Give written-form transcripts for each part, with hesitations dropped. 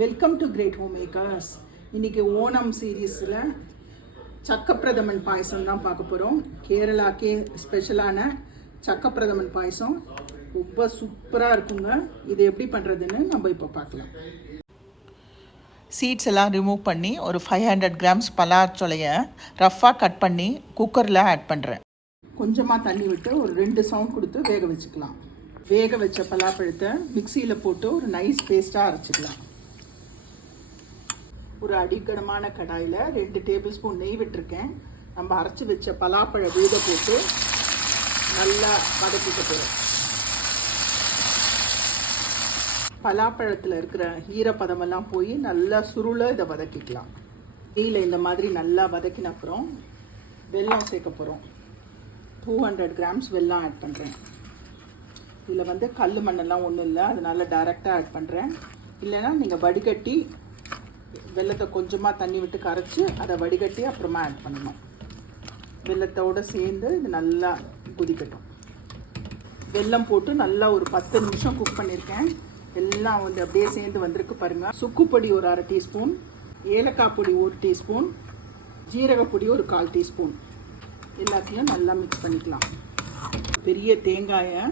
Welcome to great home makers. இன்றைக்கி ஓணம் சீரீஸில் சக்கப்பிரதமன் பாயசம் தான் பார்க்க போகிறோம். கேரளாக்கே ஸ்பெஷலான சக்கப்பிரதமன் பாயசம் ரொம்ப சூப்பராக இருக்குங்க. இது எப்படி பண்ணுறதுன்னு நம்ம இப்போ பார்க்கலாம். சீட்ஸ் எல்லாம் ரிமூவ் பண்ணி ஒரு 500 கிராம்ஸ் பலாச்சொலையை ரஃப்பாக கட் பண்ணி குக்கரில் ஆட் பண்ணுறேன். கொஞ்சமாக தண்ணி விட்டு ஒரு 2 சவுண்ட் கொடுத்து வேக வச்சுக்கலாம். வேக வச்ச பலாப்பழத்தை மிக்சியில் போட்டு ஒரு நைஸ் பேஸ்ட்டாக அரைச்சிக்கலாம். ஒரு அடிக்கனமான கடாயில் 2 டேபிள் ஸ்பூன் நெய் விட்டுருக்கேன். நம்ம அரைச்சி வச்ச பலாப்பழ விழுத போட்டு நல்லா வதக்கிக்க போகிறோம். பலாப்பழத்தில் இருக்கிற ஈரப்பதமெல்லாம் போய் நல்லா சுருளை இதை வதக்கிக்கலாம். நெய்யில் இந்த மாதிரி நல்லா வதக்கின அப்புறம் வெல்லம் சேர்க்க போகிறோம். 200 கிராம்ஸ் வெல்லம் ஆட் பண்ணுறேன். இதில் கல் மண்ணெல்லாம் ஒன்றும் இல்லை, அதனால டைரெக்டாக ஆட் பண்ணுறேன். இல்லைன்னா நீங்கள் வடிகட்டி வெல்லத்தை கொஞ்சமாக தண்ணி விட்டு கரைச்சி அதை வடிகட்டி அப்புறமா ஆட் பண்ணணும். வெல்லத்தோடு சேர்ந்து இது நல்லா கொதிக்கட்டும். வெல்லம் போட்டு நல்லா ஒரு 10 நிமிஷம் குக் பண்ணியிருக்கேன். எல்லாம் அப்படியே சேர்ந்து வந்திருக்கு பாருங்கள். சுக்கு பொடி ஒரு 1/2 டீஸ்பூன், ஏலக்காய் பொடி 1 டீஸ்பூன், ஜீரகப்பொடி ஒரு 1/4 டீஸ்பூன், எல்லாத்தையும் நல்லா மிக்ஸ் பண்ணிக்கலாம். பெரிய தேங்காயை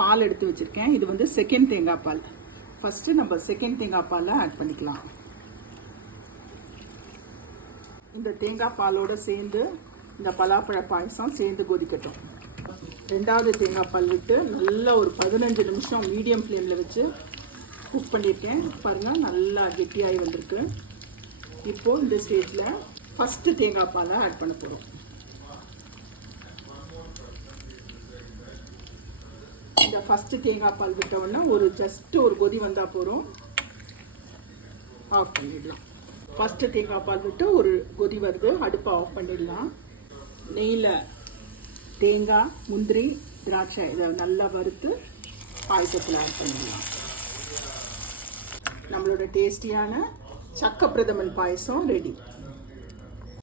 பால் எடுத்து வச்சுருக்கேன். இது செகண்ட் தேங்காய் பால். ஃபஸ்ட்டு நம்ம செகண்ட் தேங்காய் பாலை ஆட் பண்ணிக்கலாம். இந்த தேங்காய் பாலோடு சேர்ந்து இந்த பலாப்பழ பாயசம் சேர்ந்து கொதிக்கட்டும். 2வது தேங்காய் பால் விட்டு நல்லா ஒரு 15 நிமிஷம் மீடியம் ஃப்ளேமில் வச்சு குக் பண்ணியிருக்கேன். பாருங்கள், நல்லா கெட்டியாகி வந்திருக்கு. இப்போது இந்த ஸ்டேஜில் ஃபஸ்ட்டு தேங்காய் பாலை ஆட் பண்ண போகிறோம். இந்த ஃபஸ்ட்டு தேங்காய் பால் விட்டவுடனே ஜஸ்ட்டு ஒரு கொதி வந்தால் போகிறோம். ஆஃப் பண்ணிடலாம். ஃபஸ்ட்டு தேங்காய் பால் விட்டு ஒரு கொதி வருது, அடுப்பை ஆஃப் பண்ணிடலாம். நெய்யில் தேங்காய், முந்திரி, திராட்சை இதை நல்லா வறுத்து பாயசத்தில் ஆட் பண்ணிடலாம். நம்மளோட டேஸ்டியான சக்கப்பிரதமன் பாயசம் ரெடி.